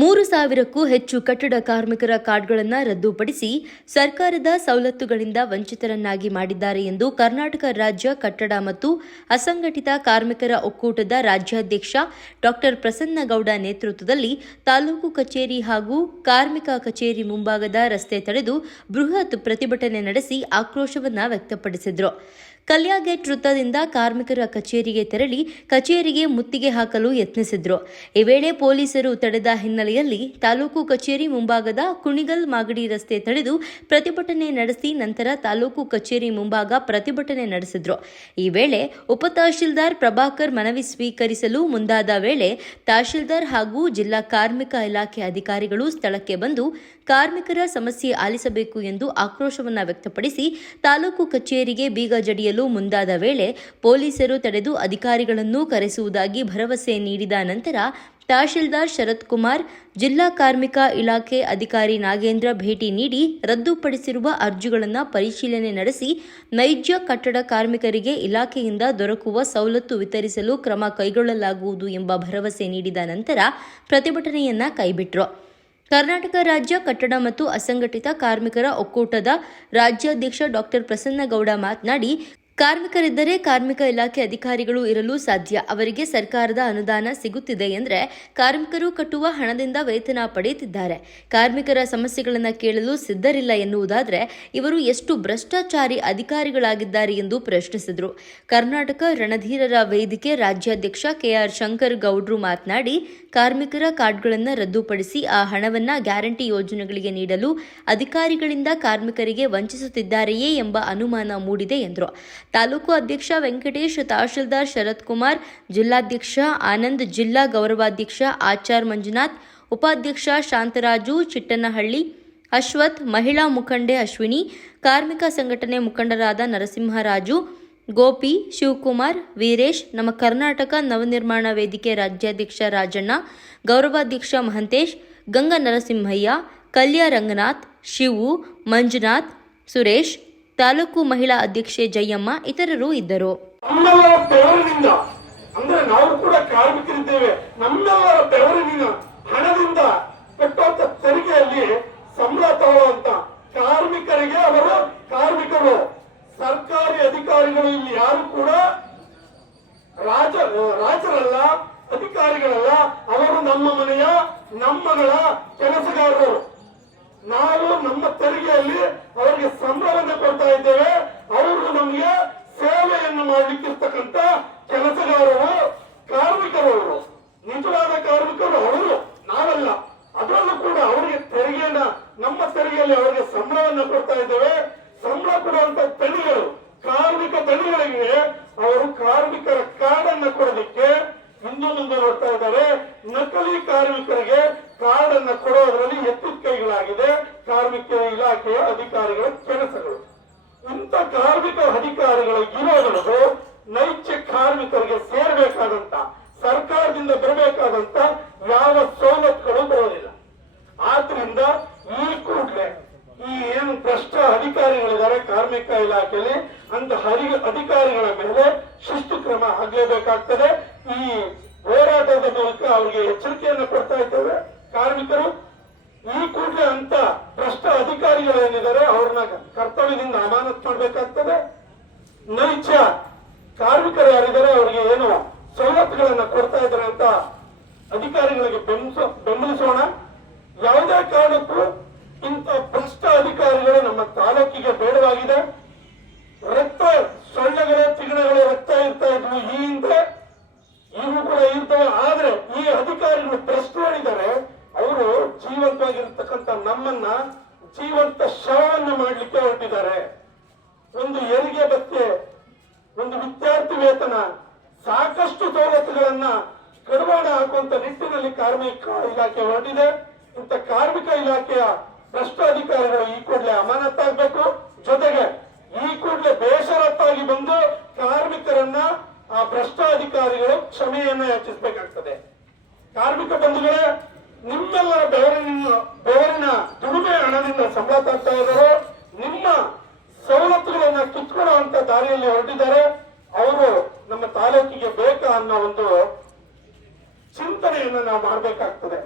3,000ಕ್ಕೂ ಹೆಚ್ಚು ಕಟ್ಟಡ ಕಾರ್ಮಿಕರ ಕಾರ್ಡ್ಗಳನ್ನು ರದ್ದುಪಡಿಸಿ ಸರ್ಕಾರದ ಸವಲತ್ತುಗಳಿಂದ ವಂಚಿತರನ್ನಾಗಿ ಮಾಡಿದ್ದಾರೆ ಎಂದು ಕರ್ನಾಟಕ ರಾಜ್ಯ ಕಟ್ಟಡ ಮತ್ತು ಅಸಂಘಟಿತ ಕಾರ್ಮಿಕರ ಒಕ್ಕೂಟದ ರಾಜ್ಯಾಧ್ಯಕ್ಷ ಡಾ ಪ್ರಸನ್ನಗೌಡ ನೇತೃತ್ವದಲ್ಲಿ ತಾಲೂಕು ಕಚೇರಿ ಹಾಗೂ ಕಾರ್ಮಿಕ ಕಚೇರಿ ಮುಂಭಾಗದ ರಸ್ತೆ ತಡೆದು ಬೃಹತ್ ಪ್ರತಿಭಟನೆ ನಡೆಸಿ ಆಕ್ರೋಶವನ್ನು ವ್ಯಕ್ತಪಡಿಸಿದರು. ಕಲ್ಯಾಗೇಟ್ ವೃತ್ತದಿಂದ ಕಾರ್ಮಿಕರ ಕಚೇರಿಗೆ ತೆರಳಿ ಕಚೇರಿಗೆ ಮುತ್ತಿಗೆ ಹಾಕಲು ಯತ್ನಿಸಿದ್ರು. ಈ ವೇಳೆ ಪೊಲೀಸರು ತಡೆದ ಹಿನ್ನೆಲೆಯಲ್ಲಿ ತಾಲೂಕು ಕಚೇರಿ ಮುಂಭಾಗದ ಕುಣಿಗಲ್ ಮಾಗಡಿ ರಸ್ತೆ ತಡೆದು ಪ್ರತಿಭಟನೆ ನಡೆಸಿ ನಂತರ ತಾಲೂಕು ಕಚೇರಿ ಮುಂಭಾಗ ಪ್ರತಿಭಟನೆ ನಡೆಸಿದ್ರು. ಈ ವೇಳೆ ಉಪತಹಶೀಲ್ದಾರ್ ಪ್ರಭಾಕರ್ ಮನವಿ ಸ್ವೀಕರಿಸಲು ಮುಂದಾದ ವೇಳೆ ತಹಶೀಲ್ದಾರ್ ಹಾಗೂ ಜಿಲ್ಲಾ ಕಾರ್ಮಿಕ ಇಲಾಖೆ ಅಧಿಕಾರಿಗಳು ಸ್ಥಳಕ್ಕೆ ಬಂದು ಕಾರ್ಮಿಕರ ಸಮಸ್ಯೆ ಆಲಿಸಬೇಕು ಎಂದು ಆಕ್ರೋಶವನ್ನು ವ್ಯಕ್ತಪಡಿಸಿ ತಾಲೂಕು ಕಚೇರಿಗೆ ಬೀಗ ಜಡಿಯಲು ಮುಂದಾದ ವೇಳೆ ಪೊಲೀಸರು ತಡೆದು ಅಧಿಕಾರಿಗಳನ್ನು ಕರೆಸುವುದಾಗಿ ಭರವಸೆ ನೀಡಿದ ನಂತರ ತಹಶೀಲ್ದಾರ್ ಶರತ್ ಕುಮಾರ್, ಜಿಲ್ಲಾ ಕಾರ್ಮಿಕ ಇಲಾಖೆ ಅಧಿಕಾರಿ ನಾಗೇಂದ್ರ ಭೇಟಿ ನೀಡಿ ರದ್ದುಪಡಿಸಿರುವ ಅರ್ಜಿಗಳನ್ನು ಪರಿಶೀಲನೆ ನಡೆಸಿ ನೈಜ ಕಟ್ಟಡ ಕಾರ್ಮಿಕರಿಗೆ ಇಲಾಖೆಯಿಂದ ದೊರಕುವ ಸವಲತ್ತು ವಿತರಿಸಲು ಕ್ರಮ ಕೈಗೊಳ್ಳಲಾಗುವುದು ಎಂಬ ಭರವಸೆ ನೀಡಿದ ನಂತರ ಪ್ರತಿಭಟನೆಯನ್ನ ಕೈಬಿಟ್ಟರು. ಕರ್ನಾಟಕ ರಾಜ್ಯ ಕಟ್ಟಡ ಮತ್ತು ಅಸಂಘಟಿತ ಕಾರ್ಮಿಕರ ಒಕ್ಕೂಟದ ರಾಜ್ಯಾಧ್ಯಕ್ಷ ಡಾ ಪ್ರಸನ್ನಗೌಡ ಮಾತನಾಡಿ, ಕಾರ್ಮಿಕರಿದ್ದರೆ ಕಾರ್ಮಿಕ ಇಲಾಖೆ ಅಧಿಕಾರಿಗಳು ಇರಲು ಸಾಧ್ಯ. ಅವರಿಗೆ ಸರ್ಕಾರದ ಅನುದಾನ ಸಿಗುತ್ತಿದೆ ಎಂದರೆ ಕಾರ್ಮಿಕರು ಕಟ್ಟುವ ಹಣದಿಂದ ವೇತನ ಪಡೆಯುತ್ತಿದ್ದಾರೆ. ಕಾರ್ಮಿಕರ ಸಮಸ್ಯೆಗಳನ್ನು ಕೇಳಲು ಸಿದ್ಧರಿಲ್ಲ ಎನ್ನುವುದಾದರೆ ಇವರು ಎಷ್ಟು ಭ್ರಷ್ಟಾಚಾರಿ ಅಧಿಕಾರಿಗಳಾಗಿದ್ದಾರೆ ಎಂದು ಪ್ರಶ್ನಿಸಿದರು. ಕರ್ನಾಟಕ ರಣಧೀರರ ವೇದಿಕೆ ರಾಜ್ಯಾಧ್ಯಕ್ಷ ಕೆಆರ್ ಶಂಕರ್ ಗೌಡ್ರು ಮಾತನಾಡಿ, ಕಾರ್ಮಿಕರ ಕಾರ್ಡ್ಗಳನ್ನು ರದ್ದುಪಡಿಸಿ ಆ ಹಣವನ್ನು ಗ್ಯಾರಂಟಿ ಯೋಜನೆಗಳಿಗೆ ನೀಡಲು ಅಧಿಕಾರಿಗಳಿಂದ ಕಾರ್ಮಿಕರಿಗೆ ವಂಚಿಸುತ್ತಿದ್ದಾರೆಯೇ ಎಂಬ ಅನುಮಾನ ಮೂಡಿದೆ ಎಂದರು. ತಾಲೂಕು ಅಧ್ಯಕ್ಷ ವೆಂಕಟೇಶ್, ತಹಶೀಲ್ದಾರ್ ಶರತ್ ಕುಮಾರ್, ಜಿಲ್ಲಾಧ್ಯಕ್ಷ ಆನಂದ್, ಜಿಲ್ಲಾ ಗೌರವಾಧ್ಯಕ್ಷ ಆಚಾರ್ ಮಂಜುನಾಥ್, ಉಪಾಧ್ಯಕ್ಷ ಶಾಂತರಾಜು ಚಿಟ್ಟನಹಳ್ಳಿ, ಅಶ್ವಥ್, ಮಹಿಳಾ ಮುಖಂಡೆ ಅಶ್ವಿನಿ, ಕಾರ್ಮಿಕ ಸಂಘಟನೆ ಮುಖಂಡರಾದ ನರಸಿಂಹರಾಜು, ಗೋಪಿ, ಶಿವಕುಮಾರ್, ವೀರೇಶ್, ನಮ್ಮ ಕರ್ನಾಟಕ ನವನಿರ್ಮಾಣ ವೇದಿಕೆ ರಾಜ್ಯಾಧ್ಯಕ್ಷ ರಾಜಣ್ಣ, ಗೌರವಾಧ್ಯಕ್ಷ ಮಹಂತೇಶ್, ಗಂಗಾ ನರಸಿಂಹಯ್ಯ, ಕಲ್ಯ ರಂಗನಾಥ್, ಶಿವು, ಮಂಜುನಾಥ್, ಸುರೇಶ್, ತಾಲೂಕು ಮಹಿಳಾ ಅಧ್ಯಕ್ಷೆ ಜಯಮ್ಮ ಇತರರು ಇದ್ದರು. ನಮ್ಮೆಲ್ಲರ ಬೆವರಿನಿಂದ ಅಂದ್ರೆ ನಾವು ಕೂಡ ಕಾರ್ಮಿಕರಿದ್ದೇವೆ. ನಮ್ಮೆಲ್ಲರ ಬೆವರಿನಿಂದ ಹಣದಿಂದ ಕಟ್ಟುವಂತ ತೆರಿಗೆಯಲ್ಲಿ ಸಂಬಳ ತಗೊಳ್ಳುವಂತ ಕಾರ್ಮಿಕರಿಗೆ ಅವರು ಕಾರ್ಮಿಕರು, ಸರ್ಕಾರಿ ಅಧಿಕಾರಿಗಳು ಇಲ್ಲಿ ಯಾರು ಕೂಡ ರಾಜರಲ್ಲ, ಅಧಿಕಾರಿಗಳಲ್ಲ. ಅವರು ನಮ್ಮ ಮನೆಯ ನಮ್ಮಗಳ ಕೆಲಸಗಾರರು. ನಾವು ನಮ್ಮ ತೆರಿಗೆಯಲ್ಲಿ ಅವರಿಗೆ ಸಂಬಳವನ್ನು ಕೊಡ್ತಾ ಇದ್ದೇವೆ. ಅವರು ನಮಗೆ ಸೇವೆಯನ್ನು ಮಾಡಲಿಕ್ಕಿರ್ತಕ್ಕಂಥ ಕೆಲಸಗಾರರು, ಕಾರ್ಮಿಕರು. ಅವರು ನಿಜವಾದ ಕಾರ್ಮಿಕರು ಅವರು, ನಾವಲ್ಲ. ಅದರಲ್ಲೂ ಕೂಡ ಅವರಿಗೆ ತೆರಿಗೆಯನ್ನ, ನಮ್ಮ ತೆರಿಗೆಯಲ್ಲಿ ಅವರಿಗೆ ಸಂಬಳವನ್ನು ಕೊಡ್ತಾ ಇದ್ದೇವೆ. ಸಂಬಳ ಕೊಡುವಂತ ತಳಿಗಳು, ಕಾರ್ಮಿಕ ತಳಿಗಳಿಗೆ ಅವರು ಕಾರ್ಮಿಕರ ಕಾರ್ಡನ್ನು ಕೊಡೋದಕ್ಕೆ ಹಿಂದೆ ಮುಂದೆ ನೋಡ್ತಾ ಇದ್ದಾರೆ. ನಕಲಿ ಕಾರ್ಮಿಕರಿಗೆ ಕಾರ್ಡ್ ಅನ್ನ ಕೊಡೋದ್ರಲ್ಲಿ ಎತ್ತಿದ ಕೈಗಳಾಗಿದೆ ಕಾರ್ಮಿಕ ಇಲಾಖೆಯ ಅಧಿಕಾರಿಗಳ ಕೆಲಸಗಳು. ಇಂಥ ಕಾರ್ಮಿಕ ಅಧಿಕಾರಿಗಳು ಇರೋದು ನೈಜ ಕಾರ್ಮಿಕರಿಗೆ ಸೇರಬೇಕಾದಂತ, ಸರ್ಕಾರದಿಂದ ಬರಬೇಕಾದಂತ ಯಾವ ಸವಲತ್ತುಗಳು ಬರೋದಿಲ್ಲ. ಆದ್ರಿಂದ ಈ ಕೂಡಲೇ ಈ ಏನು ಭ್ರಷ್ಟ ಅಧಿಕಾರಿಗಳಿದ್ದಾರೆ ಕಾರ್ಮಿಕ ಇಲಾಖೆಯಲ್ಲಿ, ಅಂತ ಅಧಿಕಾರಿಗಳ ಮೇಲೆ ಶಿಸ್ತು ಕ್ರಮ ಆಗಲೇಬೇಕಾಗ್ತದೆ. ಈ ಹೋರಾಟದ ಮೂಲಕ ಅವರಿಗೆ ಎಚ್ಚರಿಕೆಯನ್ನು ಕೊಡ್ತಾ ಇದ್ದೇವೆ. ಕಾರ್ಮಿಕರು ಈ ಕೂಡಲೇ ಅಂತ ಭ್ರಷ್ಟ ಅಧಿಕಾರಿಗಳೇನಿದ್ದಾರೆ ಅವ್ರನ್ನ ಕರ್ತವ್ಯದಿಂದ ಅಮಾನತ್ ಮಾಡಬೇಕಾಗ್ತದೆ. ನೈಜ ಕಾರ್ಮಿಕರು ಯಾರಿದ್ದಾರೆ ಅವರಿಗೆ ಏನು ಸವಲತ್ತುಗಳನ್ನ ಕೊಡ್ತಾ ಇದ್ದಾರೆ ಅಂತ ಅಧಿಕಾರಿಗಳಿಗೆ ಬೆಂಬಲಿಸೋಣ. ಯಾವುದೇ ಕಾರಣಕ್ಕೂ ಇಂಥ ಭ್ರಷ್ಟ ಅಧಿಕಾರಿಗಳು ನಮ್ಮ ತಾಲೂಕಿಗೆ ಬೇಡವಾಗಿದೆ. ರಕ್ತ ಸೊಳ್ಳೆಗಳು, ತಿಗಣಗಳು ರಕ್ತ ಇರ್ತಾ ಇದ್ವು ಈ ಹಿಂದೆ, ಇವು ಕೂಡ ಇರ್ತವೆ. ಆದ್ರೆ ಈ ಅಧಿಕಾರಿಗಳು ಭ್ರಷ್ಟರಿದ್ದಾರೆ. ಅವರು ಜೀವಂತವಾಗಿರ್ತಕ್ಕಂಥ ನಮ್ಮನ್ನ ಜೀವಂತ ಶವವನ್ನು ಮಾಡಲಿಕ್ಕೆ ಹೊರಟಿದ್ದಾರೆ. ಒಂದು ಹೆರಿಗೆ ಭತ್ಯೆ, ಒಂದು ವಿದ್ಯಾರ್ಥಿ ವೇತನ, ಸಾಕಷ್ಟು ಸವಲತ್ತುಗಳನ್ನ ಕಡಿವಾಣ ಹಾಕುವಂತ ನಿಟ್ಟಿನಲ್ಲಿ ಕಾರ್ಮಿಕ ಇಲಾಖೆ ಹೊರಟಿದೆ. ಇಂಥ ಕಾರ್ಮಿಕ ಇಲಾಖೆಯ ಭ್ರಷ್ಟ ಅಧಿಕಾರಿಗಳು ಈ ಕೂಡಲೇ ಅಮಾನತ್ತಾಗಬೇಕು. ಜೊತೆಗೆ ಈ ಕೂಡಲೇ ಬೇಷರತ್ತಾಗಿ ಬಂದು ಕಾರ್ಮಿಕರನ್ನ ಆ ಭ್ರಷ್ಟ ಅಧಿಕಾರಿಗಳು ಕ್ಷಮೆಯನ್ನ ಯಾಚಿಸಬೇಕಾಗ್ತದೆ. ಕಾರ್ಮಿಕ ಬಂಧುಗಳೇ, ನಿಮ್ಮೆಲ್ಲರ ಬೆವರಿನ ದುಡಿಮೆ ಹಣದಿಂದ ಸಂಬಳ ತರ್ತಾ ಇದ್ದಾರೆ. ನಿಮ್ಮ ಸವಲತ್ತುಗಳನ್ನ ಕಿತ್ಕೊಳ್ಳುವಂತ ದಾರಿಯಲ್ಲಿ ಹೊರಟಿದ್ದಾರೆ. ಅವರು ನಮ್ಮ ತಾಲೂಕಿಗೆ ಬೇಕಾ ಅನ್ನೋ ಒಂದು ಚಿಂತನೆಯನ್ನು ನಾವು ಮಾಡಬೇಕಾಗ್ತದೆ.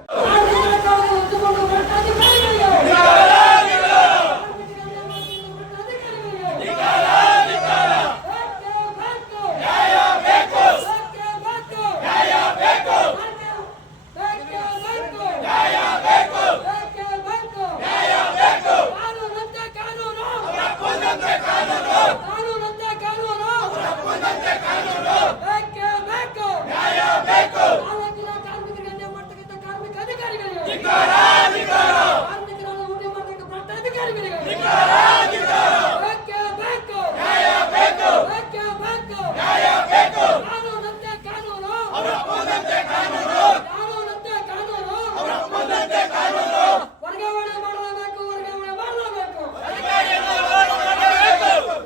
ವರ್ಗಾವಣೆ ಮಾಡಲೇಬೇಕು, ವರ್ಗಾವಣೆ ಮಾಡಲೇಬೇಕು.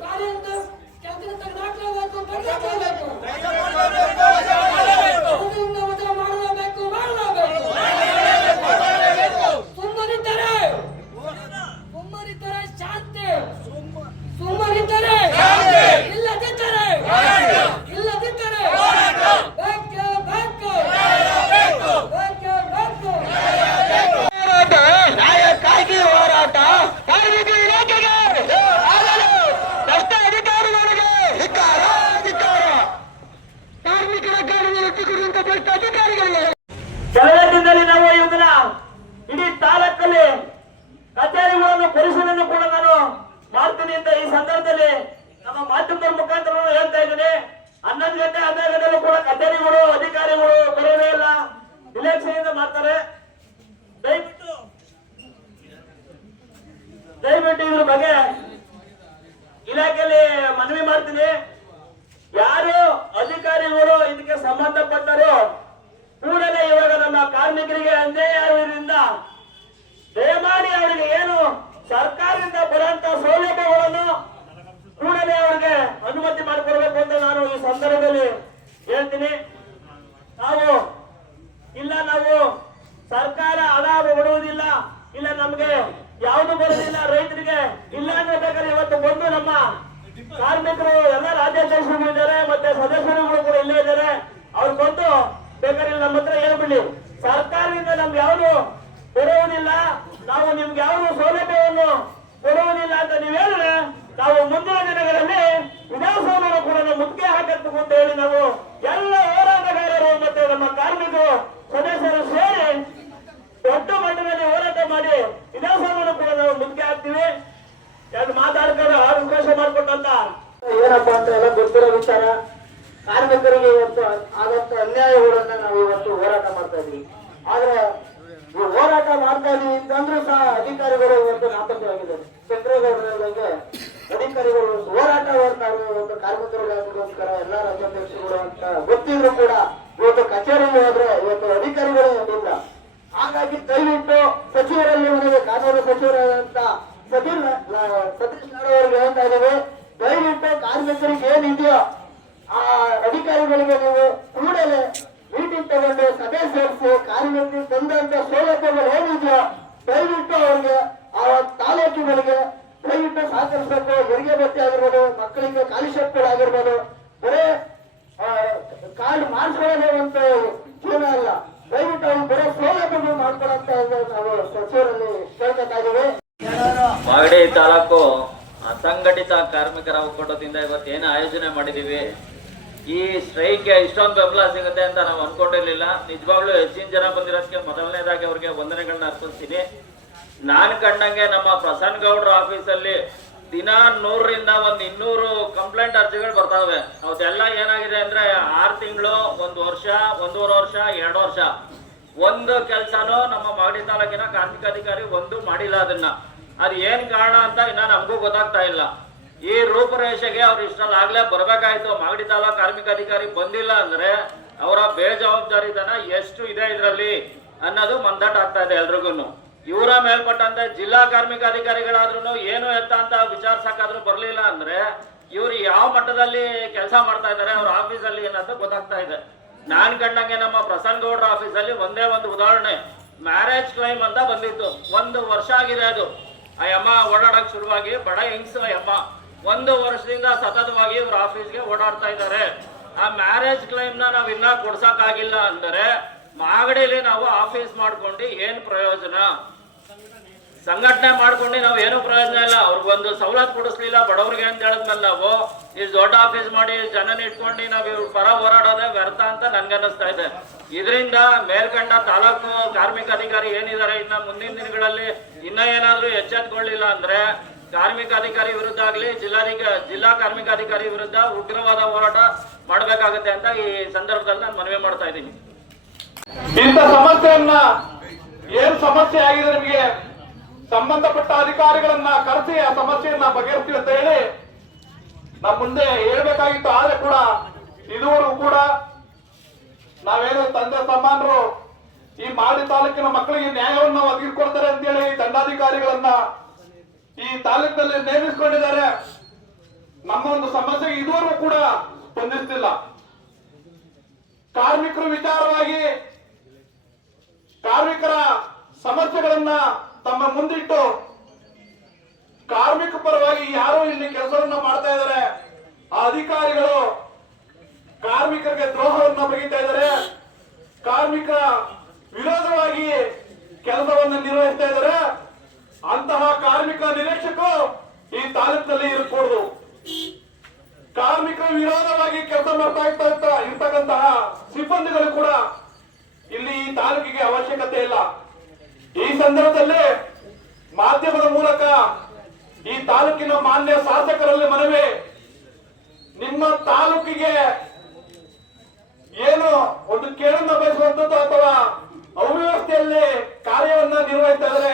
ಕಾರ್ಯದಿಂದ ಕೆಲಸದಿಂದ ತೆಗೆದುಹಾಕಲೇಬೇಕು, ತೆಗೆದುಹಾಕಲೇಬೇಕು. ವರದಿಯಿಂದ ವಜಾ ಮಾಡಲೇಬೇಕು, ಮಾಡಲೇಬೇಕು. ಸುಮ್ಮನಿದ್ದರೆ ಶಾಂತಿ, ಸುಮ್ಮನಿದ್ದರೆ ಇಲ್ಲದಿದ್ದರೆ ಬೇಕೇ ಬೇಕು, ಬೇಕೇ ಬೇಕು. ನ್ಯಾಯಕ್ಕಾಗಿ ಹೋರಾಟ, ಕಾರ್ಮಿಕ ಇಲಾಖೆಗೆ ಆಗಲು ಭ್ರಷ್ಟ ಅಧಿಕಾರಿಗಳಿಗೆ ಧಿಕ್ಕಾರ, ಧಿಕ್ಕಾರ. ಕಾರ್ಮಿಕರ ಕಾನೂನು ರಕ್ಷಿಸಿರುವಂತ ಭ್ರಷ್ಟ ಅಧಿಕಾರಿಗಳಿಗೆ ಕೆಲವೇ ದಿನದಲ್ಲಿ ನಾವು ಇವತ್ತಿನ ಇಡೀ ತಾಲೂಕಲ್ಲಿ ಕಚೇರಿಗಳನ್ನು ಪರಿಶೀಲನೆ ಕೂಡ ನಾನು ಮಾಡ್ತೀನಿ ಅಂತ ಈ ಸಂದರ್ಭದಲ್ಲಿ ನಮ್ಮ ಮಾಧ್ಯಮದ ಮುಖಾಂತರ ಹೇಳ್ತಾ ಇದ್ದೀನಿ. 11 ಗಂಟೆ 12 ಗಂಟೆಲ್ಲೂ ಕೂಡ ಕಚೇರಿಗಳು ಅಧಿಕಾರಿಗಳು ಬರೋದೇ ಇಲ್ಲ, ನಿರ್ಲಕ್ಷ್ಯದಿಂದ ಮಾಡ್ತಾರೆ. ದಯವಿಟ್ಟು ಇದ್ರ ಬಗ್ಗೆ ಇಲಾಖೆಯಲ್ಲಿ ಮನವಿ ಮಾಡ್ತೀನಿ. ಯಾರು ಅಧಿಕಾರಿಗಳು ಇದಕ್ಕೆ ಸಂಬಂಧಪಟ್ಟರು ಕೂಡಲೇ ಇವಾಗ ನಮ್ಮ ಕಾರ್ಮಿಕರಿಗೆ ಅನ್ಯಾಯ ಆಗುವುದರಿಂದ ದಯಮಾಡಿ ಅವರಿಗೆ ಏನು ಸರ್ಕಾರದಿಂದ ಬರುವಂತ ಸೌಲಭ್ಯಗಳನ್ನು ಕೂಡಲೇ ಅವರಿಗೆ ಅನುಮತಿ ಮಾಡಿಕೊಡ್ಬೇಕು ಅಂತ ನಾನು ಈ ಸಂದರ್ಭದಲ್ಲಿ ಹೇಳ್ತೀನಿ. ನಾವು ಸರ್ಕಾರ ಹಣ ಕೊಡುವುದಿಲ್ಲ, ಇಲ್ಲ ನಮ್ಗೆ ಯಾವುದು ಬರುವುದಿಲ್ಲ ರೈತರಿಗೆ ಇಲ್ಲ ಅಂದ್ರೆ ಬೇಕಾದ್ರೆ ಇವತ್ತು ಬಂದು ನಮ್ಮ ಕಾರ್ಮಿಕರು ಎಲ್ಲ ರಾಜ್ಯಾಧ್ಯಕ್ಷರು ಇದ್ದಾರೆ, ಮತ್ತೆ ಸದಸ್ಯರುಗಳು ಕೂಡ ಇಲ್ಲೇ ಇದ್ದಾರೆ. ಅವ್ರು ಬಂದು ಬೇಕಾದ್ರೆ ನಮ್ಮ ಹತ್ರ ಹೇಳ್ಬಿಡಿ, ಸರ್ಕಾರದಿಂದ ನಮ್ಗೆ ಯಾವುದು ಕೊಡುವುದಿಲ್ಲ, ನಾವು ನಿಮ್ಗೆ ಯಾವುದು ಸೌಲಭ್ಯವನ್ನು ಕೊಡುವುದಿಲ್ಲ ಅಂತ ನೀವು ಹೇಳಿದ್ರೆ ನಾವು ಮುಂದಿನ ದಿನಗಳಲ್ಲಿ ವಿಧಾನಸೌಧವನ್ನು ಕೂಡ ಮುತ್ತಿಗೆ ಹಾಕಬೇಕು ಅಂತ ಹೇಳಿ ನಾವು ಎಲ್ಲ ಹೋರಾಟಗಾರರು ಮತ್ತೆ ನಮ್ಮ ಕಾರ್ಮಿಕರು ಸದಸ್ಯರು ಸೇರಿ ದೊಡ್ಡ ಮಟ್ಟದಲ್ಲಿ ಹೋರಾಟ ಮಾಡಿ ವಿಧಾನಸೌಧವನ್ನು ಕೂಡ ನಾವು ಮುತ್ತಿಗೆ ಹಾಕ್ತೀವಿ. ಎರಡು ಮಾತಾಡ್ಕೊಂಡು ಅವಕಾಶ ಮಾಡಿಕೊಟ್ಟಂತ ಏನಪ್ಪಾ ಅಂತ ಎಲ್ಲ ಗೊತ್ತಿರೋ ವಿಚಾರ. ಕಾರ್ಮಿಕರಿಗೆ ಇವತ್ತು ಆದಂತ ಅನ್ಯಾಯಗಳನ್ನ ನಾವು ಇವತ್ತು ಹೋರಾಟ ಮಾಡ್ತಾ ಇದೀವಿ. ಆದ್ರೆ ಈ ಹೋರಾಟ ಮಾಡ್ತಾ ಇದೀವಿ ಅಂತಂದ್ರೂ ಸಹ ಅಧಿಕಾರಿಗಳು ಇವತ್ತು ನಾಪತ್ತೆಯಾಗಿದ್ದಾರೆ. ಚಂದ್ರೇಗೌಡರಿಗೆ ಅಧಿಕಾರಿಗಳು ಹೋರಾಟ ಮಾಡ್ತಾರೆ ಇವತ್ತು ಕಾರ್ಮಿಕರಿಗೋಸ್ಕರ ಎಲ್ಲ ರಾಜ್ಯಾಧ್ಯಕ್ಷರುಗಳು ಅಂತ ಗೊತ್ತಿದ್ರು ಕೂಡ ಇವತ್ತು ಕಚೇರಿಗೆ ಹೋದ್ರೆ ಇವತ್ತು ಅಧಿಕಾರಿಗಳು ಇಲ್ಲ. ಹಾಗಾಗಿ ದಯವಿಟ್ಟು ಸಚಿವರಲ್ಲಿ ಮನೆಗೆ ಕಾನೂನು ಸಚಿವರಾದಂತ ಸತೀಶ್ ನಾಡು ಅವರಿಗೆ ಹೇಳ್ತಾ ಇದ್ದೇವೆ, ದಯವಿಟ್ಟು ಕಾರ್ಮಿಕರಿಗೆ ಏನಿದೆಯೋ ಆ ಅಧಿಕಾರಿಗಳಿಗೆ ನೀವು ಕೂಡಲೇ ಮೀಟಿಂಗ್ ತಗೊಂಡು ಸಭೆ ಸೇರಿಸಿ ಕಾರ್ಮಿಕರಿಗೆ ತಂದಂತ ಸೌಲಭ್ಯಗಳು ಏನಿದೆಯೋ ದಯವಿಟ್ಟು ಅವ್ರಿಗೆ ಆ ತಾಲೂಕುಗಳಿಗೆ ದಯವಿಟ್ಟು ಸಹಕರಿಸಬೇಕು. ಹೆರಿಗೆ ಭತ್ಯೆ ಆಗಿರ್ಬೋದು, ಮಕ್ಕಳಿಗೆ ಕಾಲಿಶಕ್ತಿಗಳಾಗಿರ್ಬೋದು, ಬರೇ ಕಾರ್ಡ್ ಮಾಡಿಸ್ಕೊಳ್ಳೋದೇ ಅಂತ ಜೀವನ ಅಲ್ಲ, ದಯವಿಟ್ಟು ಅವ್ರು ಬರೋ ಸೌಲಭ್ಯಗಳು ಮಾಡ್ಕೊಳಂತ ನಾವು ಸಚಿವರಲ್ಲಿ ಕೇಳ್ಕೊತಾ ಇದೀವಿ. ಮಾಗಡಿ ತಾಲೂಕು ಅಸಂಘಟಿತ ಕಾರ್ಮಿಕರ ಒಕ್ಕೂಟದಿಂದ ಇವತ್ತೇನು ಆಯೋಜನೆ ಮಾಡಿದೀವಿ, ಈ ಸ್ಟ್ರೈಕ್ಗೆ ಇಷ್ಟೊಂದು ಬೆಂಬಲ ಸಿಗುತ್ತೆ ಅಂತ ನಾವು ಅನ್ಕೊಂಡಿರ್ಲಿಲ್ಲ. ನಿಜವಾಗ್ಲೂ ಹೆಚ್ಚಿನ ಜನ ಬಂದಿರೋದಕ್ಕೆ ಮೊದಲನೇದಾಗಿ ಅವ್ರಿಗೆ ವಂದನೆಗಳನ್ನ ಅರ್ಪಿಸ್ತೀನಿ. ನಾನು ಕಂಡಂಗೆ ನಮ್ಮ ಪ್ರಸನ್ನ ಗೌಡ್ರ ಆಫೀಸಲ್ಲಿ ದಿನ 100ರಿಂದ 200 ಕಂಪ್ಲೇಂಟ್ ಅರ್ಜಿಗಳು ಬರ್ತಾವೆ. ಅವತ್ತೆಲ್ಲ ಏನಾಗಿದೆ ಅಂದ್ರೆ 6 ತಿಂಗಳು, 1 ವರ್ಷ, 1.5 ವರ್ಷ, 2 ವರ್ಷ, ಒಂದು ಕೆಲಸನೂ ನಮ್ಮ ಮಾಗಡಿ ತಾಲೂಕಿನ ಕಾರ್ಮಿಕ ಅಧಿಕಾರಿ ಒಂದು ಮಾಡಿಲ್ಲ. ಅದನ್ನ ಅದು ಏನ್ ಕಾರಣ ಅಂತ ಇನ್ನ ನಮಗೂ ಗೊತ್ತಾಗ್ತಾ ಇಲ್ಲ. ಈ ರೂಪರೇಷೆಗೆ ಅವ್ರು ಇಷ್ಟಲ್ಲಾಗ್ಲೇ ಬರ್ಬೇಕಾಯ್ತು. ಮಾಗಡಿ ತಾಲೂಕು ಕಾರ್ಮಿಕ ಅಧಿಕಾರಿ ಬಂದಿಲ್ಲ ಅಂದ್ರೆ ಅವರ ಬೇಜವಾಬ್ದಾರಿತನ ಎಷ್ಟು ಇದೆ ಇದರಲ್ಲಿ ಅನ್ನೋದು ಮಂದಟ್ ಆಗ್ತಾ ಇದೆ ಎಲ್ರಿಗೂ. ಇವರ ಮೇಲ್ಪಟ್ಟಂತೆ ಜಿಲ್ಲಾ ಕಾರ್ಮಿಕ ಅಧಿಕಾರಿಗಳಾದ್ರೂ ಏನು ಎತ್ತ ಅಂತ ವಿಚಾರಿಸಕ್ಕಾದ್ರೂ ಬರ್ಲಿಲ್ಲ ಅಂದ್ರೆ ಇವ್ರು ಯಾವ ಮಟ್ಟದಲ್ಲಿ ಕೆಲಸ ಮಾಡ್ತಾ ಇದ್ದಾರೆ ಅವ್ರ ಆಫೀಸಲ್ಲಿ ಏನಂತ ಗೊತ್ತಾಗ್ತಾ ಇದೆ. ನಾನ್ ಕಂಡಂಗೆ ನಮ್ಮ ಪ್ರಸನ್ನ ಗೌಡ್ರ ಆಫೀಸಲ್ಲಿ ಒಂದೇ ಒಂದು ಉದಾಹರಣೆ, ಮ್ಯಾರೇಜ್ ಕ್ಲೈಮ್ ಅಂತ ಬಂದಿತ್ತು. 1 ವರ್ಷ ಆಗಿದೆ ಅದು. ಆ ಅಮ್ಮ ಓಡಾಡಕ್ ಶುರುವಾಗಿ, ಬಡ ಹೆಂಗ್ಸ್ ಅಮ್ಮ 1 ವರ್ಷದಿಂದ ಸತತವಾಗಿ ಇವ್ರ ಆಫೀಸ್ಗೆ ಓಡಾಡ್ತಾ ಇದ್ದಾರೆ. ಆ ಮ್ಯಾರೇಜ್ ಕ್ಲೈಮ್ ನಾವ್ ಇನ್ನ ಕೊಡ್ಸಕ್ ಆಗಿಲ್ಲ ಅಂದರೆ ಮಾಗಡಿಲಿ ನಾವು ಆಫೀಸ್ ಮಾಡ್ಕೊಂಡು ಏನ್ ಪ್ರಯೋಜನ? ಸಂಘಟನೆ ಮಾಡ್ಕೊಂಡು ನಾವು ಏನು ಪ್ರಯೋಜನ ಇಲ್ಲ. ಅವ್ರಿಗೊಂದು ಸವಲತ್ತು ಕೊಡಿಸ್ಲಿಲ್ಲ ಬಡವ್ರಿಗೆ ಅಂತ ಹೇಳಿದ್ಮೇಲೆ ನಾವು ಇಷ್ಟು ದೊಡ್ಡ ಆಫೀಸ್ ಮಾಡಿ ಜನನ ಇಟ್ಕೊಂಡು ನಾವು ಇವ್ರ ಪರ ಹೋರಾಡೋದೇ ವ್ಯರ್ಥ ಅಂತ ನನ್ಗನ್ನಿಸ್ತಾ ಇದೆ. ಇದರಿಂದ ಮೇಲ್ಕಂಡ ತಾಲೂಕು ಕಾರ್ಮಿಕ ಅಧಿಕಾರಿ ಏನಿದ್ದಾರೆ ಇನ್ನ ಮುಂದಿನ ದಿನಗಳಲ್ಲಿ ಇನ್ನ ಏನಾದ್ರೂ ಎಚ್ಚೆತ್ಕೊಳ್ಳಿಲ್ಲ ಅಂದ್ರೆ ಕಾರ್ಮಿಕ ಅಧಿಕಾರಿ ವಿರುದ್ಧ ಆಗ್ಲಿ ಜಿಲ್ಲಾ ಕಾರ್ಮಿಕ ಅಧಿಕಾರಿ ವಿರುದ್ಧ ಉಗ್ರವಾದ ಹೋರಾಟ ಮಾಡ್ಬೇಕಾಗತ್ತೆ ಅಂತ ಈ ಸಂದರ್ಭದಲ್ಲಿ ನಾನು ಮನವಿ ಮಾಡ್ತಾ ಇದ್ದೀನಿ. ಇಂಥ ಸಮಸ್ಯೆಯನ್ನ ಏನ್ ಸಮಸ್ಯೆ ಆಗಿದೆ ನಿಮಗೆ ಸಂಬಂಧಪಟ್ಟ ಅಧಿಕಾರಿಗಳನ್ನ ಕರೆಸಿ ಆ ಸಮಸ್ಯೆಯನ್ನ ಬಗೆಹರಿಸ್ತೀವಿ ಅಂತ ಹೇಳಿ ನಮ್ಮ ಮುಂದೆ ಹೇಳ್ಬೇಕಾಗಿತ್ತು. ಆದ್ರೆ ಕೂಡ ಇದುವರೆಗೂ ಕೂಡ ನಾವೇನು ತಂದೆ ಸಮಾನರು ಈ ಮಾಗಡಿ ತಾಲೂಕಿನ ಮಕ್ಕಳಿಗೆ ನ್ಯಾಯವನ್ನು ಇಟ್ಕೊಡ್ತಾರೆ ಅಂತೇಳಿ ದಂಡಾಧಿಕಾರಿಗಳನ್ನ ಈ ತಾಲೂಕಿನಲ್ಲಿ ನೇಮಿಸಿಕೊಂಡಿದ್ದಾರೆ. ನಮ್ಮ ಒಂದು ಸಮಸ್ಯೆಗೆ ಇದುವರೆಗೂ ಕೂಡ ಸ್ಪಂದಿಸ್ತಿಲ್ಲ. ಕಾರ್ಮಿಕರ ವಿಚಾರವಾಗಿ ಕಾರ್ಮಿಕರ ಸಮಸ್ಯೆಗಳನ್ನ ತಮ್ಮ ಮುಂದಿಟ್ಟು ಕಾರ್ಮಿಕ ಪರವಾಗಿ ಯಾರು ಇಲ್ಲಿ ಕೆಲಸವನ್ನ ಮಾಡ್ತಾ ಇದ್ದಾರೆ, ಆ ಅಧಿಕಾರಿಗಳು ಕಾರ್ಮಿಕರಿಗೆ ದ್ರೋಹವನ್ನ ಬಗೆತಾ ಇದ್ದಾರೆ, ಕಾರ್ಮಿಕ ವಿರೋಧವಾಗಿ ಕೆಲಸವನ್ನ ನಿರ್ವಹಿಸ್ತಾ ಇದ್ದಾರೆ. ಅಂತಹ ಕಾರ್ಮಿಕ ನಿರೀಕ್ಷಕರು ಈ ತಾಲೂಕಿನಲ್ಲಿ ಇರಕೂಡದು. ಕಾರ್ಮಿಕ ವಿರೋಧವಾಗಿ ಕೆಲಸ ಮಾಡ್ತಾ ಇರ್ತಕ್ಕಂತಹ ಸಿಬ್ಬಂದಿಗಳು ಕೂಡ ಇಲ್ಲಿ ಈ ತಾಲೂಕಿಗೆ ಅವಶ್ಯಕತೆ ಇಲ್ಲ. ಈ ಸಂದರ್ಭದಲ್ಲಿ ಮಾಧ್ಯಮದ ಮೂಲಕ ಈ ತಾಲೂಕಿನ ಮಾನ್ಯ ಶಾಸಕರಲ್ಲಿ ಮನವಿ, ನಿಮ್ಮ ತಾಲೂಕಿಗೆ ಏನು ಒಂದು ಕೇಳನ್ನ ಬಯಸುವಂತದ್ದು ಅಥವಾ ಅವ್ಯವಸ್ಥೆಯಲ್ಲಿ ಕಾರ್ಯವನ್ನ ನಿರ್ವಹಿಸ್ತಾ ಇದ್ದಾರೆ,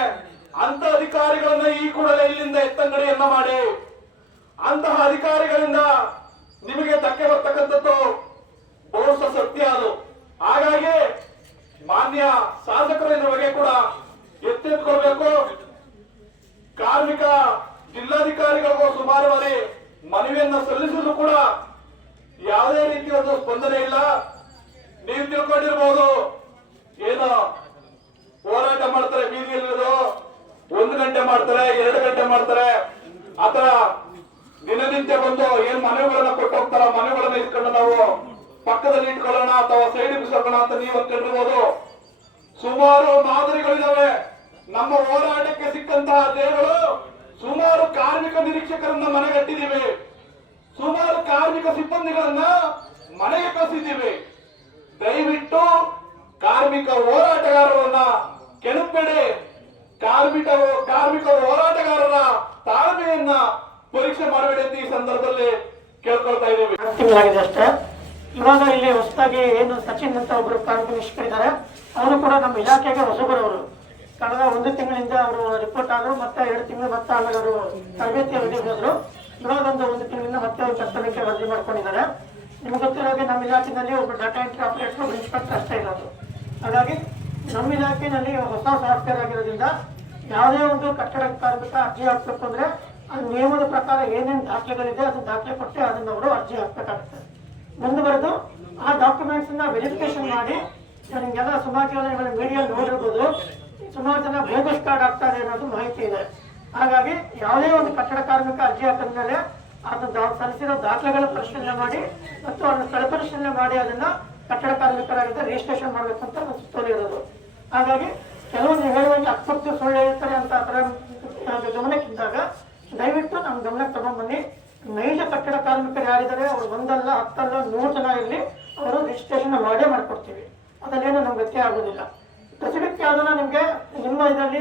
ಅಂತ ಅಧಿಕಾರಿಗಳನ್ನ ಈ ಕೂಡಲೇ ಇಲ್ಲಿಂದ ಎತ್ತಂಗಡಿಯನ್ನ ಮಾಡಿ, ಅಂತಹ ಅಧಿಕಾರಿಗಳಿಂದ ನಿಮಗೆ ಧಕ್ಕೆ ಬರ್ತಕ್ಕಂಥದ್ದು ಬಹುಶಃ ಸತ್ಯ ಅದು. ಹಾಗಾಗಿ ಮಾನ್ಯ ಶಾಸಕರು ಇದ್ರ ಬಗ್ಗೆ ಕೂಡ ಎತ್ತೆತ್ಕೊಳ್ಬೇಕು. ಕಾರ್ಮಿಕ ಜಿಲ್ಲಾಧಿಕಾರಿಗಳಿಗೂ ಸುಮಾರು ಬಾರಿ ಮನವಿಯನ್ನ ಸಲ್ಲಿಸಲು ಕೂಡ ಯಾವುದೇ ರೀತಿಯ ಸ್ಪಂದನೆ ಇಲ್ಲ. ನೀವು ತಿಳ್ಕೊಂಡಿರ್ಬೋದು, ಏನೋ ಹೋರಾಟ ಮಾಡ್ತಾರೆ, ಬೀದಿಯಲ್ಲಿರೋದು 1 ಗಂಟೆ ಮಾಡ್ತಾರೆ, 2 ಗಂಟೆ ಮಾಡ್ತಾರೆ, ಆತರ ದಿನನಿತ್ಯ ಬಂದು ಏನ್ ಮನೆಗಳನ್ನ ಕೊಟ್ಟು ಹೋಗ್ತಾರ, ಮನೆಗಳನ್ನ ಇಟ್ಕೊಂಡು ನಾವು ಪಕ್ಕದಲ್ಲಿ ಇಟ್ಕೊಳ್ಳೋಣ ಅಥವಾ ಸೈಡ್ ಬಿಸಾಕೋಣ ಅಂತ ನೀವು ಅಂದ್ಕೊಂಡಿರ್ಬೋದು. ಸುಮಾರು ಮಾದರಿಗಳಿದಾವೆ. ನಮ್ಮ ಹೋರಾಟಕ್ಕೆ ಸಿಕ್ಕಂತಹ ದೇಹಗಳು ಸುಮಾರು ಕಾರ್ಮಿಕ ನಿರೀಕ್ಷಕರನ್ನ ಮನೆಗಟ್ಟಿದ್ದೀವಿ, ಸುಮಾರು ಕಾರ್ಮಿಕ ಸಿಬ್ಬಂದಿಗಳನ್ನ ಮನೆಗೆ ಕಳಿಸಿದ್ದೀವಿ. ದಯವಿಟ್ಟು ಕಾರ್ಮಿಕ ಹೋರಾಟಗಾರರನ್ನ ಕೆಣಕಬೇಡಿ. ಕಾರ್ಮಿಕ ಹೋರಾಟಗಾರರ ತಾಳ್ಮೆಯನ್ನ ಪರೀಕ್ಷೆ ಮಾಡಬೇಡಿ ಅಂತ ಈ ಸಂದರ್ಭದಲ್ಲಿ ಕೇಳ್ಕೊಳ್ತಾ ಇದ್ದೀವಿ. ತಿಂಗಳಾಗಿದೆ ಅಷ್ಟೇ. ಇವಾಗ ಇಲ್ಲಿ ಹೊಸದಾಗಿ ಏನು ಸಚಿನ್ ಅಂತ ಒಬ್ರು ಕಾರ್ಮಿಕ ನಿಷ್ಕರಿದ್ದಾರೆ, ಅವರು ಕೂಡ ನಮ್ಮ ಇಲಾಖೆಗೆ ಹೊಸಬರವರು. ಕಳೆದ 1 ತಿಂಗಳಿಂದ ಅವರು ರಿಪೋರ್ಟ್ ಆದ್ರು, ಮತ್ತೆ 2 ತಿಂಗಳು ಮತ್ತೆ ಆಮೇಲೆ ಅವರು ತರಬೇತಿ ಅವಧಿ ಹೋದ್ರು. ಇವಾಗ ಒಂದು 1 ತಿಂಗಳಿಂದ ಮತ್ತೆ ಅವರು ಕರ್ತವ್ಯಕ್ಕೆ ವರದಿ ಮಾಡ್ಕೊಂಡಿದ್ದಾರೆ. ನಿಮ್ಗೆ ಗೊತ್ತಿರೋ ಹಾಗೆ ನಮ್ಮ ಇಲಾಖೆಯಲ್ಲಿ ಒಬ್ಬ ಡಾಟಾ ಎಂಟ್ರಿ ಆಪರೇಟರ್, ಒಬ್ಬ ಇನ್ಸ್ಪೆಕ್ಟರ್ ಅಷ್ಟೇ ಇರೋದು. ಹಾಗಾಗಿ ನಮ್ಮ ಇಲಾಖೆಯಲ್ಲಿ ಹೊಸ ಸಾಫ್ಟ್ವೇರ್ ಆಗಿರೋದ್ರಿಂದ ಯಾವುದೇ ಒಂದು ಕಟ್ಟಡ ಕಾರ್ಮಿಕ ಅರ್ಜಿ ಹಾಕ್ಬೇಕು ಅಂದ್ರೆ ಆ ನಿಯಮದ ಪ್ರಕಾರ ಏನೇನು ದಾಖಲೆಗಳಿದೆ ಅದನ್ನ ದಾಖಲೆ ಕೊಟ್ಟು ಅದನ್ನ ಅವರು ಅರ್ಜಿ ಹಾಕ್ಬೇಕಾಗುತ್ತೆ. ಮುಂದುವರೆದು ಆ ಡಾಕ್ಯುಮೆಂಟ್ಸ್ ನ ವೆರಿಫಿಕೇಶನ್ ಮಾಡಿ, ನಿಮ್ಗೆಲ್ಲ ಸುಮಾರು ಜನ ಮೀಡಿಯಾ ನೋಡಿರ್ಬೋದು, ಸುಮಾರು ಜನ ಬೋಗಸ್ ಕಾರ್ಡ್ ಆಗ್ತಾರೆ ಅನ್ನೋದು ಮಾಹಿತಿ ಇದೆ. ಹಾಗಾಗಿ ಯಾವುದೇ ಒಂದು ಕಟ್ಟಡ ಕಾರ್ಮಿಕ ಅರ್ಜಿ ಹಾಕಿದ ಮೇಲೆ ಅದನ್ನ ಸಲ್ಲಿಸಿರೋ ದಾಖಲೆಗಳ ಪರಿಶೀಲನೆ ಮಾಡಿ ಮತ್ತು ಅದನ್ನ ಸ್ಥಳ ಪರಿಶೀಲನೆ ಮಾಡಿ ಅದನ್ನ ಕಟ್ಟಡ ಕಾರ್ಮಿಕರಾಗಿದ್ದ ರಿಜಿಸ್ಟ್ರೇಷನ್ ಮಾಡಬೇಕು ಅಂತ ಒಂದು ಸುತ್ತೋಲೆ ಇರೋದು. ಹಾಗಾಗಿ ಕೆಲವೊಂದು ಹೇಳುವಂಗೆ ಅಕ್ಕಪಕ್ಕ ಸುಳ್ಳು ಹೇಳ್ತಾರೆ ಅಂತ ಅದರ ಗಮನಕ್ಕಿದ್ದಾಗ ದಯವಿಟ್ಟು ನಮ್ಮ ಗಮನಕ್ಕೆ ತಗೊಂಡ್ಬನ್ನಿ. ನೈಜ ಕಟ್ಟಡ ಕಾರ್ಮಿಕರು ಯಾರಿದ್ದಾರೆ ಅವರು 1 ಅಲ್ಲ 10 ಅಲ್ಲ 100 ಜನ ಇರಲಿ, ಅವರು ರಿಜಿಸ್ಟ್ರೇಷನ್ ಮಾಡೇ ಮಾಡ್ಕೊಡ್ತೀವಿ. ಅದನ್ನೇನು ನಮ್ಗೆ ವ್ಯತ್ಯಯ ಆಗೋದಿಲ್ಲ. ಸ್ಪೆಸಿಫಿಕ್ ಯಾವ್ದನ್ನ ನಿಮ್ಗೆ ನಿಮ್ಮ ಇದರಲ್ಲಿ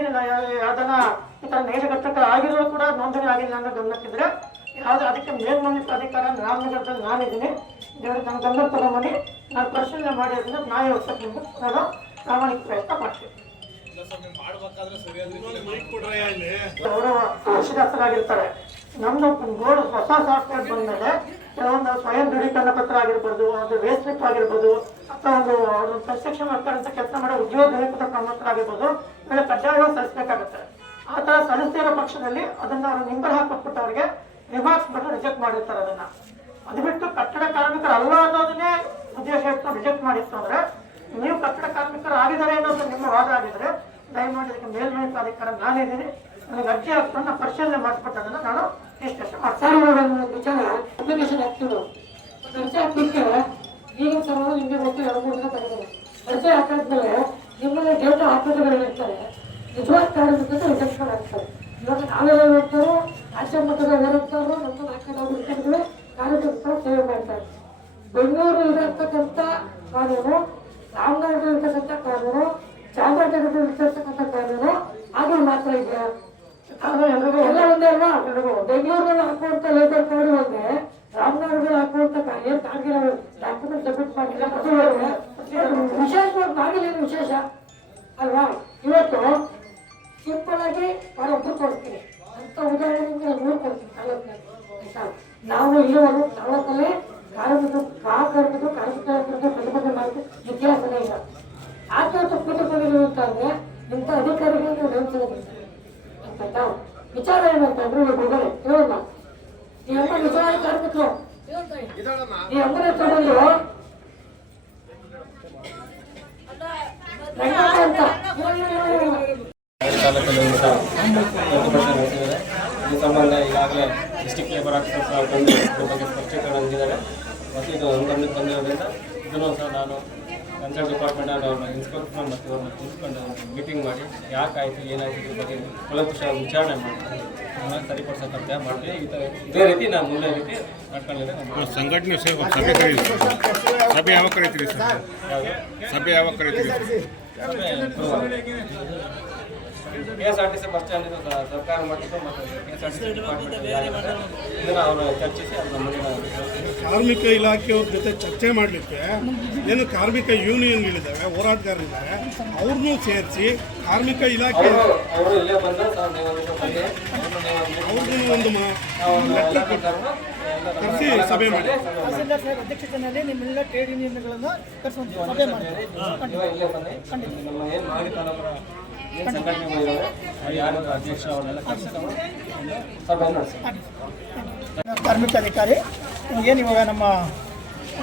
ಯಾವ್ದನ್ನ ಈ ತರ ನೈಜ ಕಟ್ಟಡ ಆಗಿರೋರು ಕೂಡ ನೋಂದಣಿ ಆಗಿಲ್ಲ ಅನ್ನೋ ಗಮನಕ್ಕಿದ್ರೆ ಯಾವ್ದು ಅದಕ್ಕೆ ಮೇಲ್ಮನವಿ ಪ್ರಾಧಿಕಾರ ರಾಮನಗರದಲ್ಲಿ ನಾನಿದ್ದೀನಿ, ನನ್ನ ಗಮನಕ್ಕೆ ತಗೊಂಡ್ಬನ್ನಿ. ನಾನು ಪರಿಶೀಲನೆ ಮಾಡಿ ಅದನ್ನ ನ್ಯಾಯ ಒದಗಿಸಕ್ಕೆ ನಾನು ಪ್ರಾಮಾಣಿಕ ಪ್ರಯತ್ನ ಮಾಡ್ತೀನಿ. ಅವರು ಅಕ್ಷರಸ್ಥರಾಗಿರ್ತಾರೆ. ನಮ್ದು ಬೋರ್ಡ್ ಹೊಸ ಸಾಫ್ಟ್ವೇರ್ ಬಂದ್ಮೇಲೆ ಕೆಲವೊಂದು ಸ್ವಯಂ ದೃಢೀಕರಣ ಪತ್ರ ಆಗಿರ್ಬೋದು, ಅದು ವೇಸ್ಟ್ ಸ್ಲಿಪ್ ಆಗಿರ್ಬೋದು, ಅಥವಾ ಒಂದು ಕನ್ಸ್ಟ್ರಕ್ಷನ್ ವರ್ಕರ್ ಅಂತ ಕೆಲಸ ಮಾಡೋ ಉದ್ಯೋಗ ನಿರೀಕ್ಷಿತ ಪ್ರಮಾಣ ಆಗಿರ್ಬೋದು, ಮೇಲೆ ಕಡ್ಡಾಯವಾಗಿ ಸಲ್ಲಿಸಬೇಕಾಗುತ್ತೆ. ಆ ತರ ಸಲ್ಲಿಸ್ತಿರೋ ಪಕ್ಷದಲ್ಲಿ ಅದನ್ನ ಅವರು ನಿಂಬರ್ ಹಾಕೊಟ್ಬಿಟ್ಟು ಅವರಿಗೆ ರಿಮಾರ್ಕ್ಸ್ ಬಿಟ್ಟು ರಿಜೆಕ್ಟ್ ಮಾಡಿರ್ತಾರೆ. ಅದು ಬಿಟ್ಟು ಕಟ್ಟಡ ಕಾರ್ಮಿಕರು ಅಲ್ಲ ಅನ್ನೋದನ್ನೇ ಉದ್ದೇಶ ಇಟ್ಟು ರಿಜೆಕ್ಟ್ ಮಾಡಿತ್ತು ಅಂದ್ರೆ, ನೀವು ಕಟ್ಟಡ ಕಾರ್ಮಿಕರು ಆಗಿದ್ದಾರೆ ಅನ್ನೋದು ನಿಮ್ಮ ವಾದ ಆಗಿದ್ರೆ ದಯಮಾಡಿ ಅದಕ್ಕೆ ಮೇಲ್ಮನವಿ ಪ್ರಾಧಿಕಾರ ನಾನಿದ್ದೀನಿ, ನನಗೆ ಅರ್ಜಿ ಹಾಕ್ಕೊಂಡು ಪರಿಶೀಲನೆ ಮಾಡಿಸ್ಬಿಟ್ಟು ಅದನ್ನ ನಾನು ರಿಜಿಸ್ಟ್ರೇಷನ್ ಮಾಡ್ತೀನಿ. ಅಪ್ಲಿಕೇಶನ್ ಹಾಕ್ತಿದ್ರು ಅರ್ಜಿ ಹಾಕ್ಲಿಕ್ಕೆ ಈಗಿನ ಸಮಯ ನಿಮಗೆ ಗೊತ್ತು 2-3 ದಿನ ತಗೊಂಡು ಅರ್ಜಿ ಹಾಕಿದ್ಮೇಲೆ ನಿಮ್ಮಲ್ಲಿ ಡೇಟಾ ಆಪರೇಟರ್ಗಳು ಇರ್ತಾರೆ, ನಿಜವಾದ ಕಾರ್ಮಿಕರು ರಿಜೆಕ್ಷನ್ ಆಗ್ತಾರೆ. ಇವಾಗ ನಾವೆಲ್ಲ ಹೋಗ್ತಾರೋ ರಾಜ್ಯ ಮಟ್ಟದ ಹೋಗ್ತಾರೋ ನಮ್ಮ ನಾಲ್ಕು ಕಾರ್ಮಿಕರು ಸೇವೆ ಮಾಡ್ತಾರೆ. ಬೆಂಗಳೂರು ಇರತಕ್ಕಂಥ ಕಾನೂನು, ರಾಮನಗರ ಇರ್ತಕ್ಕಂಥ ಕಾನೂನು, ಚಾಮರಾಜನಗರ ಇರ್ತಕ್ಕಂಥ ಕಾನೂನು ಅದು ಮಾತ್ರ ಇದೆಯಾ? ಎಲ್ರಿಗೂ ಎಲ್ಲ ಒಂದೇ ಅಲ್ವಾ? ಬೆಂಗಳೂರಲ್ಲಿ ಹಾಕುವಂತ ಲೇಬರ್ ಕೋಡ್ ಒಂದೇ, ರಾಮನಗರದಲ್ಲಿ ಹಾಕುವಂತ ಏನ್ ಕಾಗಿಲ್ಲ ಡಾಕ್ಯುಮೆಂಟ್ ಸಬ್ಮಿಟ್ ಮಾಡಿಲ್ಲ. ವಿಶೇಷವಾಗಿ ನಾಗಿಲ್ಲ ವಿಶೇಷ ಅಲ್ವಾ? ಇವತ್ತು ಸಿಂಪಲ್ ಆಗಿ ಒಬ್ಬರು ಕೊಡ್ತೀನಿ ಅಂತ ಉದಾಹರಣೆ 3 ಕೊಡ್ತೀನಿ ತಾಲೂಕಿನಲ್ಲಿ. ಆಯ್ತಾ? ನಾವು ಇಲ್ಲಿವರೆಗೂ ತಾಲೂಕಲ್ಲಿ ಕಾರ್ಮಿಕರು ಪ್ರತಿಭಟನೆ ಮಾಡಿದ ಇತಿಹಾಸನೇ ಇಲ್ಲ. ಆತ್ಮಹತ್ಯೆ ಅಂತಂದ್ರೆ ಇಂಥ ಅಧಿಕಾರಿಗಳನ್ನ ನೆನೆಸೋದು ಅಂತ ವಿಚಾರ ಏನಂತ ಅಂದ್ರೆ ಹೋಗಲೇ ಹೇಳಲ್ಲ ಈ ಎಲ್ಲ ನಿಜವಾದ ಕಾರ್ಮಿಕರು ಈ ಅಂಬುಲೆನ್ಸ್ ತಗೊಂಡು ಅಂತ ತಾಲೂಕಲ್ಲಿ ನಡೆಸಿದ್ದಾರೆ. ಈ ಸಂಬಂಧ ಈಗಾಗಲೇ ಡಿಸ್ಟಿಕ್ ಲೇಬರ್ ಆಫೀಸರ್ ಸಹ ಬಂದು ಇದ್ರ ಬಗ್ಗೆ ಸ್ಪಷ್ಟೀಕರಣ ನೀಡಿದ್ದಾರೆ. ಮತ್ತು ಇದು ಅನುಗಮನಕ್ಕೆ ಬಂದಿರೋದ್ರಿಂದ ಇದನ್ನು ಸಹ ನಾನು ಕನ್ಸರ್ನ್ ಡಿಪಾರ್ಟ್ಮೆಂಟ್ ಅವ್ರನ್ನ ಇನ್ಸ್ಪೆಕ್ಟರ್ ಮತ್ತು ಅವ್ರನ್ನ ಕೂತ್ಕೊಂಡು ಮೀಟಿಂಗ್ ಮಾಡಿ ಯಾಕಾಯಿತು ಏನಾಯಿತು ಇದ್ರ ಬಗ್ಗೆ ಕೂಲಂಕುಷವಾಗಿ ವಿಚಾರಣೆ ಮಾಡ್ತೀನಿ ಸರಿಪಡಿಸೋ ಕರ್ತವ್ಯ ಮಾಡ್ತೀವಿ. ಇದೇ ರೀತಿ ನಾನು ಮುಂದೆ ರೀತಿ ನಡ್ಕೊಂಡಿದ್ದೇನೆ. ಸಂಘಟನೆ ಸಭೆ ಕರೀತೀರಿ ಸಭೆ ಯಾವಾಗ ಕರೀತೀರಿ ಸರ್? ಸಭೆ ಯಾವಾಗ ಕರೀತೀರಿ? KSRTC ಬಸ್ ಸ್ಟ್ಯಾಂಡ್ ಸರ್ಕಾರ ಮಟ್ಟದ್ದು ಮತ್ತು KSRTC ಡಿಪಾರ್ಟ್ಮೆಂಟ್ ಇದನ್ನು ಅವರು ಚರ್ಚಿಸಿ ಅದರ ಮುಂದಿನ ಕಾರ್ಮಿಕ ಇಲಾಖೆಯವ್ರ ಜೊತೆ ಚರ್ಚೆ ಮಾಡಲಿಕ್ಕೆ ಏನು ಕಾರ್ಮಿಕ ಯೂನಿಯನ್ಗಳಿದ್ದಾವೆ, ಹೋರಾಟಗಾರರಿದ್ದಾರೆ, ಅವ್ರನ್ನೂ ಸೇರಿಸಿ ಕಾರ್ಮಿಕ ಇಲಾಖೆ ಅವರು ಇಲ್ಲೇ ಬಂದು ಅವ್ರನ್ನೂ ಒಂದು ಲೆಟರ್ ಕರೆಸಿ ಸಭೆ ಮಾಡಿ. ಅಧ್ಯಕ್ಷತೆಯಲ್ಲಿ ನಿಮ್ಮೆಲ್ಲ ಟ್ರೇಡ್ ಯೂನಿಯನ್ಗಳನ್ನು ಕರೆಸುವಂತ ಸಭೆ ಮಾಡಿ ಇಲ್ಲೇ ಬನ್ನಿ. ನಮ್ಮ ಏನು ಮಾಹಿತಿ ಏನು ಸಂಘಟನೆಗಳಿದ್ದಾವೆ ಯಾರು ಅಧ್ಯಕ್ಷ ಅವನ್ನೆಲ್ಲ ಕರೆಸಿಕೊಂಡು ಸಭೆ ನಡೆಸಿ. ಕಾರ್ಮಿಕ ಅಧಿಕಾರಿ ಏನು ಇವಾಗ ನಮ್ಮ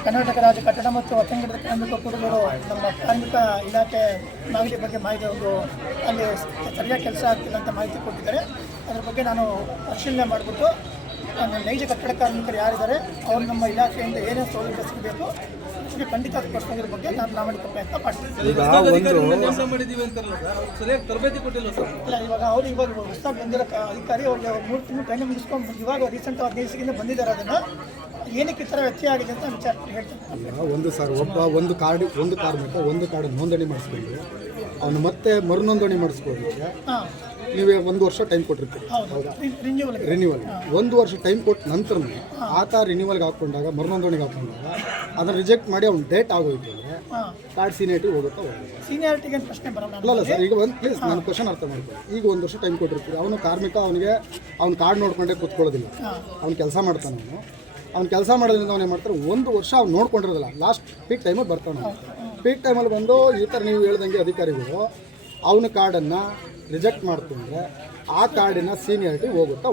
ಕರ್ನಾಟಕ ರಾಜ್ಯ ಕಟ್ಟಡ ಮತ್ತು ಅಸಂಘಟಿತ ಕಾರ್ಮಿಕ ಕುಟುಂಬರು ನಮ್ಮ ಕಾರ್ಮಿಕ ಇಲಾಖೆ ಮಾಹಿತಿ ಬಗ್ಗೆ ಮಾಹಿತಿ ಒಂದು ಅಲ್ಲಿ ಸರಿಯಾಗಿ ಕೆಲಸ ಆಗ್ತಿಲ್ಲ ಅಂತ ಮಾಹಿತಿ ಕೊಟ್ಟಿದ್ದಾರೆ. ಅದ್ರ ಬಗ್ಗೆ ನಾನು ಪರಿಶೀಲನೆ ಮಾಡಿಬಿಟ್ಟು ನೈಜ ಕಟ್ಟಡ ಕಾರ್ಮಿಕರು ಯಾರಿದ್ದಾರೆ ಅವ್ರು ನಮ್ಮ ಇಲಾಖೆಯಿಂದ ಏನೇನು ಸೌಲಭ್ಯ ಸಿಗಬೇಕು ಇದಕ್ಕೆ ಖಂಡಿತ ಕೊಡಿಸೋದ್ರ ಬಗ್ಗೆ ನಾನು ಪ್ರಾಮಾಣಿಕ ಪ್ರಯತ್ನ ಮಾಡ್ತೀನಿ. ಇಲ್ಲ ಇವಾಗ ಅವರು ಇವಾಗ ಹೊಸದಾಗಿ ಬಂದಿರೋ ಅಧಿಕಾರಿ ಅವ್ರಿಗೆ 3 ತಿಂಗಳು ಟ್ರೈನಿಂಗ್ ಮುಗಿಸ್ಕೊಂಡು ಇವಾಗ ರೀಸೆಂಟ್ 15 ದಿವಸದಿಂದ ಬಂದಿದ್ದಾರೆ. ಅದನ್ನು ಏನಕ್ಕೆ ಈ ಥರ ವ್ಯತ್ಯಯ ಆಗಿದೆ ಅಂತ ವಿಚಾರ ಹೇಳ್ತೀನಿ. ಒಂದು ಕಾರ್ಮಿಕ ಒಂದು ಕಾರ್ಡ್ ನೋಂದಣಿ ಮಾಡಿಸ್ಕೊಂಡು ಅವನು ಮತ್ತೆ ಮರು ನೋಂದಣಿ ಮಾಡಿಸ್ಕೊಳ್ಳಿಕ್ಕೆ ನೀವೇ 1 ವರ್ಷ ಟೈಮ್ ಕೊಟ್ಟಿರ್ತೀರಿ. ಹೌದಾ? ರಿನ್ಯೂವಲ್ 1 ವರ್ಷ ಟೈಮ್ ಕೊಟ್ಟ ನಂತರ ಆತ ರಿನ್ಯೂವಲ್ಗೆ ಹಾಕ್ಕೊಂಡಾಗ ಮರು ನೋಂದಣಿಗೆ ಹಾಕ್ಕೊಂಡಾಗ ಅದನ್ನು ರಿಜೆಕ್ಟ್ ಮಾಡಿ ಅವ್ನು ಡೇಟ್ ಆಗೋಯ್ತು ಕಾರ್ಡ್ ಸೀನಿಯಾರಿಟಿ ಹೋಗುತ್ತಾ ಸೀನಿಯಾರಿಟಿಗೆ ಪ್ರಶ್ನೆ ಬರಲ್ಲ. ಅಲ್ಲ ಸರ್, ಈಗ ಒಂದು ಪ್ಲೀಸ್ ನಾನು ಕ್ವಶನ್ ಅರ್ಥ ಮಾಡ್ತೀನಿ. ಈಗ 1 ವರ್ಷ ಟೈಮ್ ಕೊಟ್ಟಿರ್ತೀವಿ, ಅವನು ಕಾರ್ಮಿಕ ಅವನಿಗೆ ಅವ್ನು ಕಾರ್ಡ್ ನೋಡ್ಕೊಂಡೇ ಕೂತ್ಕೊಳ್ಳೋದಿಲ್ಲ. ಅವ್ನು ಕೆಲಸ ಮಾಡ್ತಾನೆ. ಅವ್ನು ಕೆಲಸ ಮಾಡೋದ್ರಿಂದ ಅವನೇ ಮಾಡ್ತಾರೆ 1 ವರ್ಷ ಅವ್ನು ನೋಡ್ಕೊಂಡಿರೋದಿಲ್ಲ. ಲಾಸ್ಟ್ ಪೀಕ್ ಟೈಮಲ್ಲಿ ಬರ್ತಾನೆ. ಪೀಕ್ ಟೈಮಲ್ಲಿ ಬಂದು ಈ ಥರ ನೀವು ಹೇಳ್ದಂಗೆ ಅಧಿಕಾರಿಗಳು ಅವನ ಕಾರ್ಡನ್ನು ರಿಜೆಕ್ಟ್ ಮಾಡ್ಕೊಂಡ್ರೆ ಆ ಕಾರ್ಡಿನ ಸೀನಿಯಾರಿಟಿ ಹೋಗುತ್ತಾ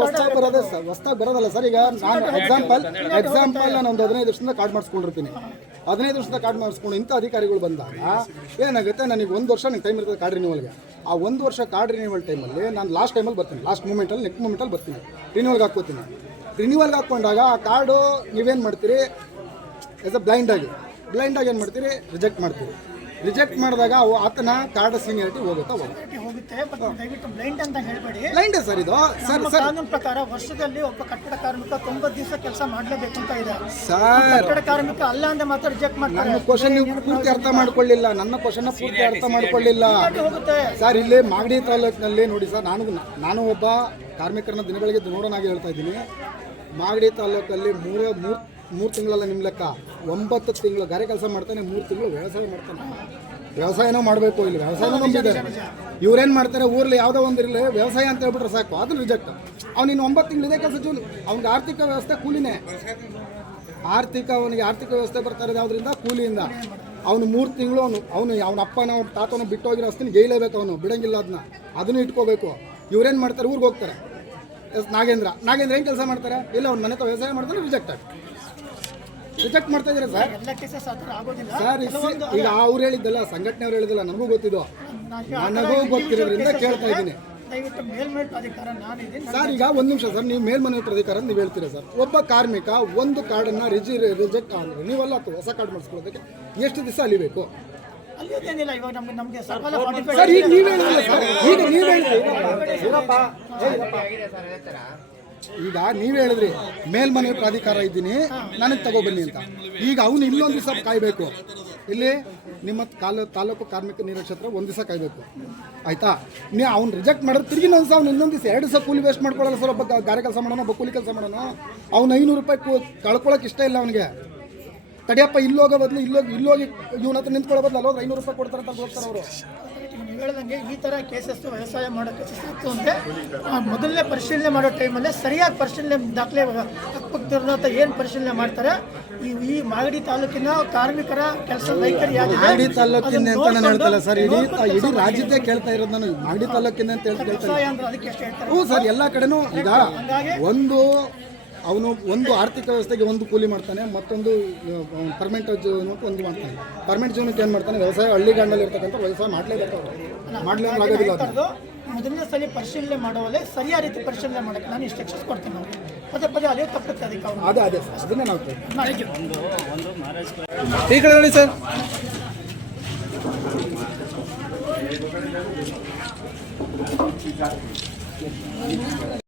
ಹೊಸ್ದಾಗಿ ಬರೋದಲ್ಲ ಸರ್. ಈಗ ನಾನು ಎಕ್ಸಾಂಪಲ್ ನಾನು ಒಂದು 15 ವರ್ಷದಿಂದ ಕಾರ್ಡ್ ಮಾಡಿಸ್ಕೊಂಡಿರ್ತೀನಿ. 15 ವರ್ಷದ ಕಾರ್ಡ್ ಮಾಡಿಸ್ಕೊಂಡು ಇಂಥ ಅಧಿಕಾರಿಗಳು ಬಂದಾಗ ಏನಾಗುತ್ತೆ, ನನಗೆ 1 ವರ್ಷ ನನಗೆ ಟೈಮ್ ಇರ್ತದೆ ಕಾರ್ಡ್ ರಿನ್ಯೂವಲ್ಗೆ. ಆ 1 ವರ್ಷ ಕಾರ್ಡ್ ರಿನ್ಯೂವಲ್ ಟೈಮಲ್ಲಿ ನಾನು ಲಾಸ್ಟ್ ಟೈಮಲ್ಲಿ ಬರ್ತೀನಿ, ಲಾಸ್ಟ್ ಮೂಮೆಂಟಲ್ಲಿ ನೆಕ್ಸ್ಟ್ ಮೂಮೆಂಟಲ್ಲಿ ಬರ್ತೀನಿ, ರಿನ್ಯೂವಲ್ಗೆ ಹಾಕ್ಕೋತೀನಿ. ರಿನ್ಯೂವಲ್ಗೆ ಹಾಕ್ಕೊಂಡಾಗ ಆ ಕಾರ್ಡು ನೀವೇನು ಮಾಡ್ತೀರಿ, ಆಸ್ ಅ ಬ್ಲೈಂಡಾಗಿ ಏನು ಮಾಡ್ತೀರಿ, ರಿಜೆಕ್ಟ್ ಮಾಡ್ತೀರಿ. ರಿಜೆಕ್ಟ್ ಮಾಡಿದಾಗ ಆತನ ಕಾರ್ಡ್ ಸೀನಿಯಾರಿಟಿ ಹೋಗುತ್ತೆ. ಬ್ಲೈಂಡ್ ಸರ್ ಇದು ಸರ್. ಕಾನೂನು ಪ್ರಕಾರ ವರ್ಷದಲ್ಲಿ ಒಬ್ಬ ಕಟ್ಟಡ ಕಾರ್ಮಿಕ 90 ದಿವಸ ಕೆಲಸ ಮಾಡಲೇಬೇಕು ಅಂತ ಇದೆ ಸರ್. ಕಟ್ಟಡ ಕಾರ್ಮಿಕ ಅಲ್ಲ ಅಂದ್ರೆ ಮಾತ್ರ ರಿಜೆಕ್ಟ್ ಮಾಡ್ತಾರೆ. ನನ್ನ ಕ್ವಶನ್ ನೀವು ಪೂರ್ತಿ ಅರ್ಥ ಮಾಡ್ಕೊಳ್ಳಿಲ್ಲ. ಸರ್, ಇಲ್ಲಿ ಮಾಗಡಿ ತಾಲೂಕಿನಲ್ಲಿ ನೋಡಿ ಸರ್, ನಾನು ಒಬ್ಬ ಕಾರ್ಮಿಕರನ್ನ ದಿನ ಬೆಳಗ್ಗೆ ನೋಡೋನಾಗಿ ಹೇಳ್ತಾ ಇದ್ದೀನಿ. ಮಾಗಡಿ ತಾಲೂಕಲ್ಲಿ ಮೂರು ತಿಂಗಳಲ್ಲ ನಿಮ್ಮ ಲೆಕ್ಕ, 9 ತಿಂಗಳು ಗಾರೆ ಕೆಲಸ ಮಾಡ್ತಾನೆ, 3 ತಿಂಗಳು ವ್ಯವಸಾಯ ಮಾಡ್ತಾನೆ. ವ್ಯವಸಾಯನೂ ಮಾಡಬೇಕು, ಇಲ್ಲಿ ವ್ಯವಸಾಯನೂ ನಂಬಿದ್ದಾರೆ. ಇವ್ರೇನು ಮಾಡ್ತಾರೆ, ಊರಲ್ಲಿ ಯಾವುದೋ ಒಂದು ಇರಲಿ ವ್ಯವಸಾಯ ಅಂತ ಹೇಳ್ಬಿಟ್ರೆ ಸಾಕು, ಅದನ್ನು ರಿಜೆಕ್ಟ್. ಅವ್ನಿನ್ನು 9 ತಿಂಗಳು ಇದೇ ಕೆಲಸ ಅವ್ನಿಗೆ ಆರ್ಥಿಕ ವ್ಯವಸ್ಥೆ ಕೂಲಿನೇ. ಅವನಿಗೆ ಆರ್ಥಿಕ ವ್ಯವಸ್ಥೆ ಬರ್ತಾ ಇರೋದು ಯಾವುದರಿಂದ, ಕೂಲಿಯಿಂದ. ಅವನು 3 ತಿಂಗಳು ಅವನ ಅಪ್ಪನ ಅವ್ನ ತಾತನ ಬಿಟ್ಟು ಹೋಗಿರೋ ಅಷ್ಟನ್ನು ಗೈಲೇಬೇಕು, ಅವನು ಬಿಡಂಗಿಲ್ಲ. ಅದನ್ನು ಇಟ್ಕೋಬೇಕು. ಇವ್ರೇನು ಮಾಡ್ತಾರೆ, ಊರಿಗೆ ಹೋಗ್ತಾರೆ. ನಾಗೇಂದ್ರ ಏನು ಕೆಲಸ ಮಾಡ್ತಾರೆ, ಇಲ್ಲ ಅವ್ನ ಮನೆ ವ್ಯವಸಾಯ ಮಾಡ್ತಾರೆ, ರಿಜೆಕ್ಟ್ ಮಾಡ್ತಾ ಇದ್ದಾರೆ ಸರ್. ಈಗ ಅವ್ರು ಹೇಳಿದ್ದಲ್ಲ, ಸಂಘಟನೆಯವ್ರು ಹೇಳಿದ್ದಲ್ಲ, ನನಗೂ ಗೊತ್ತಿದ್ದು, ನನಗೂ ಗೊತ್ತಿರೋದ್ರಿಂದ ಕೇಳ್ತಾ ಇದ್ದೀನಿ ಸರ್. ಈಗ 1 ನಿಮಿಷ ಸರ್, ನೀವು ಮೇಲ್ಮನೆ ಪ್ರಾಧಿಕಾರ ಅಂತ ನೀವು ಹೇಳ್ತೀರಾ ಸರ್. ಒಬ್ಬ ಕಾರ್ಮಿಕ ಒಂದು ಕಾರ್ಡನ್ನು ರಿಜೆಕ್ಟ್ ರಿನ್ಯೂವಲ್ ಅಥವಾ ಹೊಸ ಕಾರ್ಡ್ ಮಾಡಿಸ್ಕೊಳ್ಳೋದಕ್ಕೆ ಎಷ್ಟು ದಿವಸ ಅಲಿಬೇಕು ಸರ್? ಈಗ ನೀವು ಹೇಳಿಲ್ಲ ಸರ್, ಈಗ ನೀವು ಹೇಳಿದ್ರಿ ಮೇಲ್ಮನೆ ಪ್ರಾಧಿಕಾರ ಇದ್ದೀನಿ, ನನಗೆ ತಗೊಬನ್ನಿ ಅಂತ. ಈಗ ಅವನು ಇಲ್ಲೊಂದು ದಿವಸ ಕಾಯಬೇಕು, ಇಲ್ಲಿ ನಿಮ್ಮ ತಾಲೂಕು ಕಾರ್ಮಿಕ ನಿರೀಕ್ಷತ್ರ 1 ದಿವಸ ಕಾಯಬೇಕು, ಆಯ್ತಾ? ನೀವು ಅವ್ನು ರಿಜೆಕ್ಟ್ ಮಾಡಿದ್ರೆ ತಿರುಗಿ ಅವ್ನು ಇನ್ನೊಂದು ದಿವಸ 2 ದಿವಸ ಕೂಲಿ ವೇಸ್ಟ್ ಮಾಡ್ಕೊಳ್ಳಲ್ಲ ಸರ್. ಒಬ್ಬ ಗಾರೆ ಕೆಲಸ ಮಾಡೋಣ, ಒಬ್ಬ ಕೂಲಿ ಕೆಲಸ ಮಾಡೋಣ, ಅವ್ನು 500 ರೂಪಾಯಿ ಕಳ್ಕೊಳಕ್ಕೆ ಇಷ್ಟ ಇಲ್ಲ ಅವನಿಗೆ. ತಡಿಯಪ್ಪ, ಇಲ್ಲೋಗೋ ಬದಲು ಇಲ್ಲೋಗಿ ಇವನ ಹತ್ರ ನಿಂತ್ಕೊಳ್ಳೋ ಬದಲು ಅಲ್ಲೋಗಿ 500 ರೂಪಾಯಿ ಕೊಡ್ತಾರೆ ಅಂತ ಹೋಗ್ತಾರೆ ಅವರು. ಹೇಳ್ದಂಗೆ ಈ ಥರ ಕೇಸಸ್ ವ್ಯವಸಾಯ ಮಾಡೋ ಕೇಸಸ್ ಇತ್ತು ಅಂದರೆ ಮೊದಲನೇ ಪರಿಶೀಲನೆ ಮಾಡೋ ಟೈಮಲ್ಲೇ ಸರಿಯಾಗಿ ಪರಿಶೀಲನೆ ದಾಖಲೆ ಹಕ್ಕುಪಕ್ಕದವ್ರನ್ನ ಅಂತ ಏನು ಪರಿಶೀಲನೆ ಮಾಡ್ತಾರೆ ಈ ಮಾಗಡಿ ತಾಲೂಕಿನ ಕಾರ್ಮಿಕರ ಕೆಲಸ ವೈಖರಿ ಮಾಗಡಿ ತಾಲೂಕಿನ ಅಂತ ನಾನು ಹೇಳ್ತಲ್ಲ ಸರ್, ಇಡೀ ರಾಜ್ಯದ್ದೇ ಕೇಳ್ತಾ ಇರೋದು ನಾನು. ಮಾಗಡಿ ತಾಲೂಕಿನ ಅಂತ ಹೇಳ್ತಾ ವ್ಯವಸಾಯ ಅಂದ್ರೆ ಅದಕ್ಕೆ ಎಷ್ಟು ಹೇಳ್ತಾರೆ? ಹ್ಞೂ ಸರ್, ಎಲ್ಲ ಕಡೆನೂ ಈಗ ಅವನು ಒಂದು ಆರ್ಥಿಕ ವ್ಯವಸ್ಥೆಗೆ ಒಂದು ಕೂಲಿ ಮಾಡ್ತಾನೆ, ಮತ್ತೊಂದು ಪರ್ಮನೆಂಟ್ ಜೀವನಕ್ಕೆ ಒಂದು ಮಾಡ್ತಾನೆ. ಪರ್ಮನೆಂಟ್ ಜೀವನಕ್ಕೆ ಏನು ಮಾಡ್ತಾನೆ? ವ್ಯವಸಾಯ ಹಳ್ಳಿಗಾಡಿನಲ್ಲಿ ಇರ್ತಕ್ಕಂಥ ವ್ಯವಸಾಯ ಮಾಡಲೇಬೇಕು, ಮಾಡಲೇಬೇಕಾಗೋದಿಲ್ಲ ಅದು. ಮೊದಲನೇ ಸಲ ಪರಿಶೀಲನೆ ಮಾಡೋವಲ್ಲೇ ಸರಿಯಾದ ರೀತಿ ಪರಿಶೀಲನೆ ಮಾಡೋಕ್ಕೆ ನಾನು ಇನ್ಸ್ಟ್ರಕ್ಷನ್ಸ್ ಕೊಡ್ತೀನಿ ಅವ್ರಿಗೆ. ಪದೇ ಪದೇ ಅದೇ ತಪ್ಪುತ್ತೆ ಅದಕ್ಕೆ ಅವ್ರು. ಅದೇ ಸರ್, ಅದನ್ನೇ ನಾವು ಈ ಕಡೆ ನೋಡಿ ಸರ್.